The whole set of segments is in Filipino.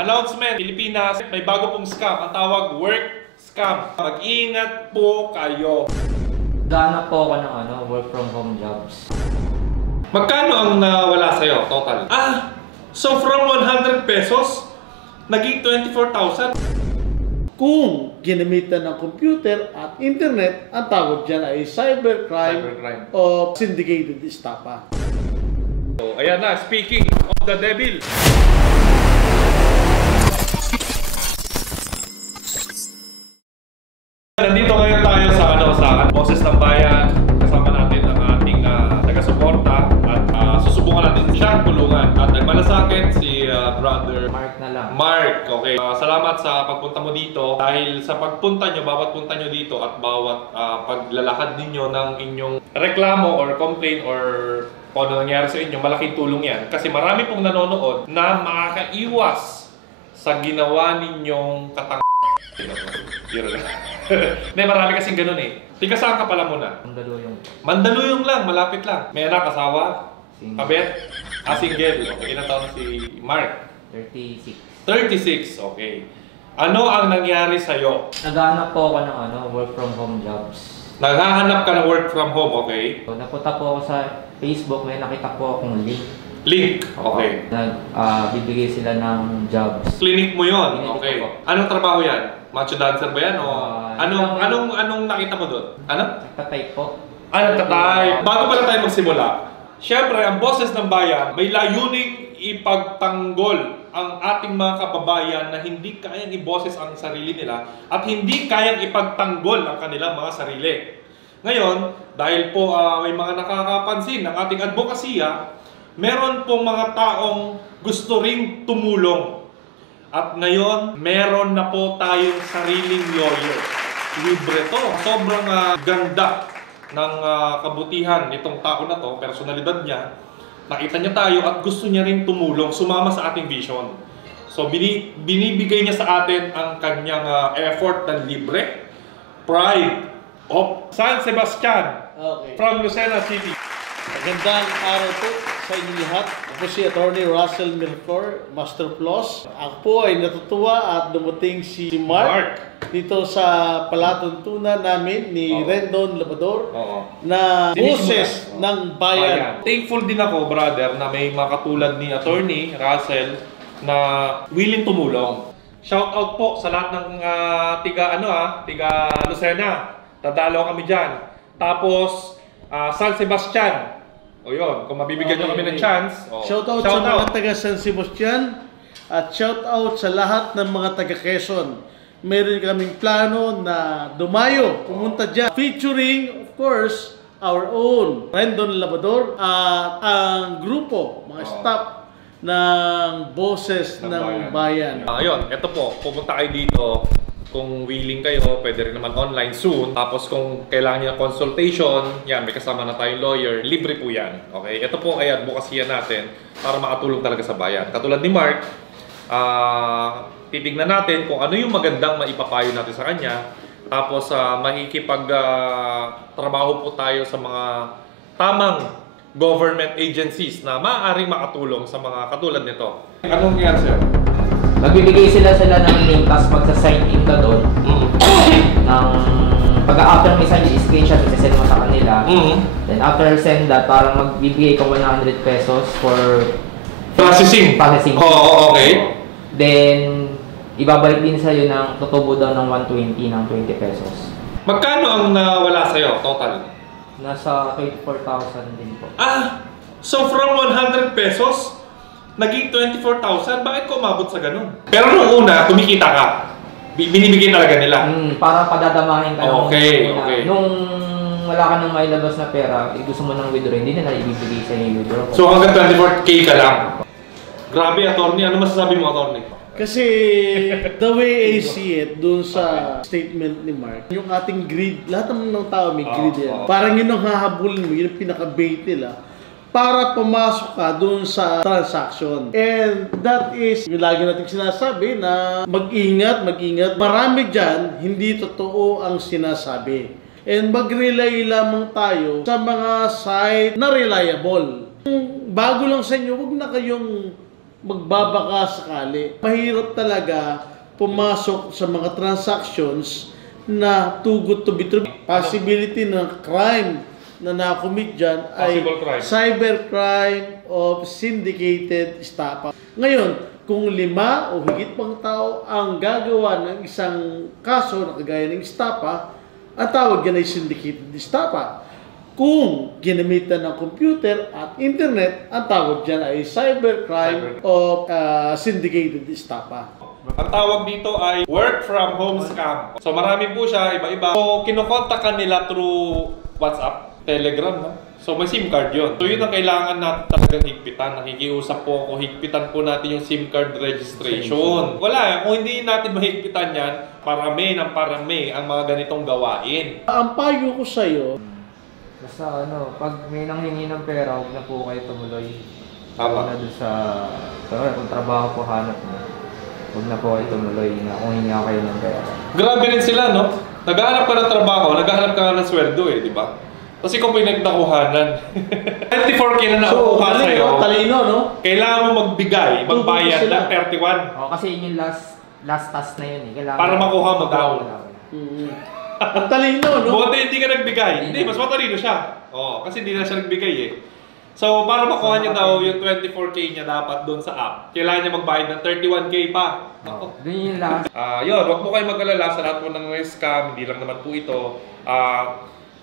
Announcement, Pilipinas, may bago pong scam. Ang tawag work scam. Mag-ingat po kayo. Gahanap po ako ng work from home jobs. Magkano ang nawala sa'yo, total? So from 100 pesos, naging 24,000. Kung ginamitan ng computer at internet, ang tawag dyan ay cybercrime. O syndicated estafa. So, ayan na, speaking of the devil. Nandito ngayon tayo sa Boses ng Bayan. Kasama natin ang ating taga-suporta at susubukan natin siyang tulungan. At nagmalasakit si brother Mark na lang. Mark, okay. Salamat sa pagpunta mo dito. Dahil sa pagpunta nyo, bawat punta nyo dito at bawat paglalakad ninyo ng inyong reklamo or complaint or kung ano nangyari sa inyo, malaking tulong yan. Kasi marami pong nanonood na makakaiwas sa ginawa ninyong Hindi, marami kasing ganun eh. Tiga saan ka pala muna? Mandaluyong. Mandaluyong lang, malapit lang. May anak, asawa? Single. Kabet? Single. Okay, ilang taon si Mark? 36. 36, okay. Ano ang nangyari sa'yo? Naghahanap po ako ng work from home jobs. Naghahanap ka ng work from home, okay? So, napunta po ako sa Facebook, may nakita po akong link. Link, okay. Bibigay sila ng jobs. Clinic mo yon, Clinic okay. ko. Anong trabaho yan? Macho dancer ba yan? O anong nakita mo doon? Ano? Nagtatype po. Nagtatype. Bago pala tayo magsimula, syempre, ang Boses ng Bayan may layuning ipagtanggol ang ating mga kababayan na hindi kayang iboses ang sarili nila at hindi kayang ipagtanggol ang kanilang mga sarili. Ngayon, dahil po may mga nakakapansin ng ating advokasya, meron pong mga taong gusto ring tumulong. At ngayon, meron na po tayong sariling lawyer. Libre to. Sobrang ganda ng kabutihan nitong tao na to, personalidad niya. Nakita niya tayo at gusto niya rin tumulong, sumama sa ating vision. So, binibigay niya sa atin ang kanyang effort na libre. Pride of San Sebastian from Lucena City. Magandang araw po sa inyo lahat. Ako si Attorney Russell Mircor, Master Plus. Ako po ay natutuwa at dumating si Mark dito sa palatuntunan namin ni Rendon Labrador na boses ng bayan. Thankful din ako, brother, na may makatulad ni Attorney Russell na willing tumulong. Shout out po sa lahat ng tiga Lucena. Dadalaw kami dyan. Tapos San Sebastian. O yun, kung mabibigyan nyo kami ng chance. Shout out sa mga taga San Sebastian at shout out sa lahat ng mga taga Quezon. Meron kaming plano na dumayo, pumunta dyan. Featuring, of course, our own Rendon Labrador at ang grupo, mga staff ng Boses ng Bayan. Ayun, eto po, pupunta kayo dito. Kung willing kayo, pwede rin naman online soon. Tapos kung kailangan niyo ng consultation, yan, may kasama na tayong lawyer, libre po yan. Okay? Ito po ay advokasya natin para makatulong talaga sa bayan. Katulad ni Mark, titignan natin kung ano yung magandang maipapayo natin sa kanya. Tapos makikipag-trabaho po tayo sa mga tamang government agencies na maaaring makatulong sa mga katulad nito. Anong nangyari sa'yo? Magbibigay sila ng link, tapos magsa-sign in ka doon. Pagka-after mo i-sign yung screenshot, i-send mo sa kanila. Then after send that, parang magbibigay ka 100 pesos for processing. Okay. Then, ibabalik din sa'yo ng tutubo daw ng 120 ng 20 pesos. Magkano ang nawala sa'yo, total? Nasa 24,000 din po. So from 100 pesos, naging 24,000, bakit ko umabot sa ganun? Pero nung una, kumikita ka. Binibigay talaga nila. Para padadamahin ka. Okay. Nung wala ka nang mailabas na pera, gusto mo nang withdraw, hindi na ibibigay sa iyo withdraw. So hanggang 24K ka lang. Grabe, attorney. Ano masasabi mo, attorney? Kasi the way I see it, dun sa statement ni Mark, yung ating greed, lahat naman ng tao may greed yan. Parang yun ang hahabulin mo, yun ang pinaka-bait nila para pumasok ka dun sa transaction. And that is, yung lagi natin sinasabi na mag-ingat. Marami dyan, hindi totoo ang sinasabi. And mag-rely lamang tayo sa mga site na reliable. Bago lang sa inyo, huwag na kayong magbabaka sakali. Mahirap talaga pumasok sa mga transactions na too good to be true. Possibility ng crime na nakomit dyan ay Possible crime. cybercrime of syndicated estafa. Ngayon, kung 5 o higit pang tao ang gagawa ng isang kaso na kagaya ng estafa, ang tawag yan ay syndicated estafa. Kung ginamitan ng computer at internet, ang tawag dyan ay cybercrime of syndicated estafa. Ang tawag dito ay work from home scam. So marami po siya, iba-iba. So kinokontak ka nila through WhatsApp, Telegram, no? So may SIM card yun. So yun ang kailangan natin talagang higpitan. Nakikiusap po ako, higpitan po natin yung SIM card registration. Wala, kung hindi natin mahigpitan yan, parami ang mga ganitong gawain. Ang payo ko sa'yo, Basta pag may nanghingi ng pera, huwag na po kayo tumuloy. Tama. Na doon sa, kung trabaho po hanap mo, huwag na po kayo tumuloy na kung hingi kayo ng pera. Grabe rin sila, no? Naghahanap ka ng trabaho, naghahanap ka ng sweldo di ba? Kasi kung pinagnakuhanan, 24K na nakukuha sa'yo, talino, no? kailangan mo magbayad ng 31 Kasi yun yung last task na yun eh. Kailangan para makuha mo daw. Ang talino, no? Buti hindi ka nagbigay. Hindi, mas matalino siya. Oo, kasi hindi na siya nagbigay eh. So, para makuha niya daw yung 24K niya dapat doon sa app, kailangan niya magbayad ng 31K pa. Doon yung last. Yun, wag mo kayo mag-alala sa lahat po ng scam, hindi lang naman po ito.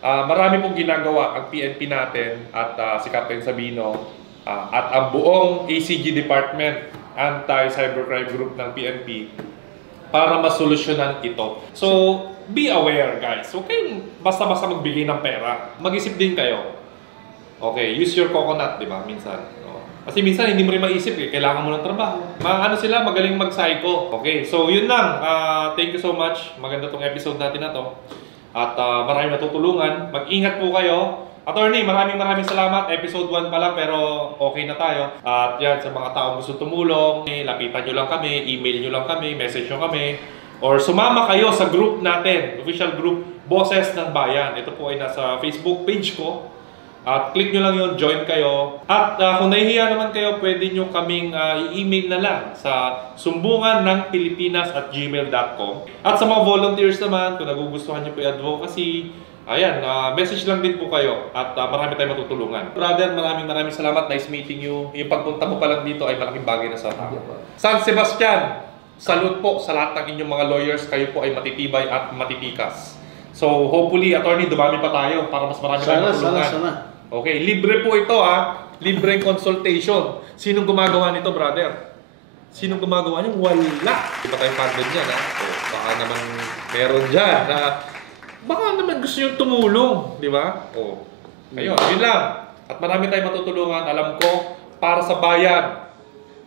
Marami pong ginagawa ang PNP natin at si Captain Sabino at ang buong ACG Department, Anti-Cybercrime Group ng PNP para masolusyonan ito. So, be aware guys. Huwag kayong basta-basta magbigay ng pera. Mag-isip din kayo. Okay, use your coconut, di ba? Minsan. Kasi minsan hindi mo rin maisip eh. Kailangan mo ng trabaho. Sila, magaling mag-psycho. Okay, so yun lang. Thank you so much. Maganda tong episode natin na to. At maraming natutulungan. Mag-ingat po kayo. Attorney, maraming salamat. Episode 1 pa lang pero okay na tayo. At yan, sa mga taong gusto tumulong, lapitan nyo lang kami, email nyo lang kami, message nyo kami. Or sumama kayo sa group natin, official group, Boses ng Bayan. Ito po ay nasa Facebook page ko. At click nyo lang yun, join kayo. At kung nahihiya naman kayo, pwede nyo kaming i-email na lang sa sumbungannangpilipinas@gmail.com. At sa mga volunteers naman, kung nagugustuhan nyo po yung advocacy, ayan, message lang din po kayo at marami tayong matutulungan. Brother, maraming salamat. Nice meeting you. Yung pagpunta mo pa lang dito ay malaking bagay na sa tao. San Sebastian, salute po sa lahat ng inyong mga lawyers. Kayo po ay matitibay at matitikas. So, hopefully, attorney, dumami pa tayo para mas marami tayong matulungan. Sana. Okay, libre po ito libreng consultation. Sinong gumagawa nito, brother? Sinong gumagawa niyo? Wala. Di ba tayong funded dyan, baka naman meron dyan na baka naman gusto nyo tumulong, di ba? Ayun, yun lang. At marami tayong matutulungan. Alam ko, para sa bayan,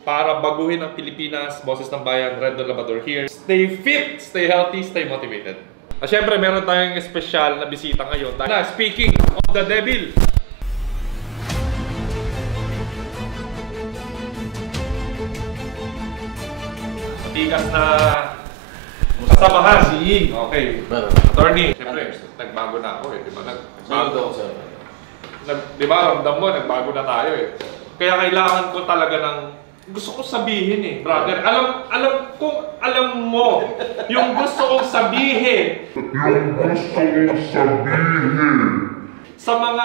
para baguhin ang Pilipinas, Boses ng Bayan, Red Labrador here. Stay fit, stay healthy, stay motivated. At syempre, meron tayong espesyal na bisita ngayon. Speaking of the devil, matigas na kasamahan. Okay. Attorney, siyempre, nagbago na ako eh. Di ba? Di ba, ramdam mo, nagbago na tayo eh. Kaya kailangan ko talaga ng gusto ko sabihin eh, brother. Alam mo, yung gusto kong sabihin. Sa mga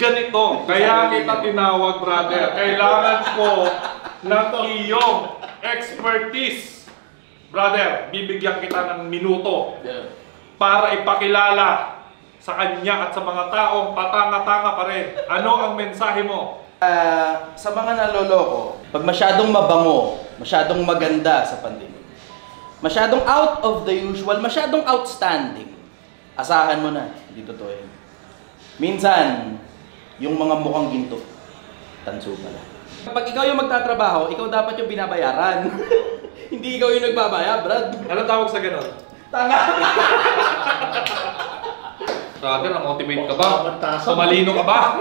ganito, kaya kita tinawag, brother. Kailangan ko ng iyong expertise. Brother, bibigyan kita ng minuto para ipakilala sa kanya at sa mga taong patanga-tanga pa rin. Ano ang mensahe mo? Sa mga naloloko, pag masyadong mabango, masyadong maganda sa pandinig, masyadong out of the usual, masyadong outstanding, asahan mo na, hindi totoo yun. Minsan, yung mga mukhang ginto, tanso pala. Kapag ikaw yung magtatrabaho, ikaw dapat yung binabayaran. Hindi ikaw yung nagbabayad, Brad. Anong tawag sa ganon? Tanga! Brother, na-motivate ka ba? Tumalino ka ba?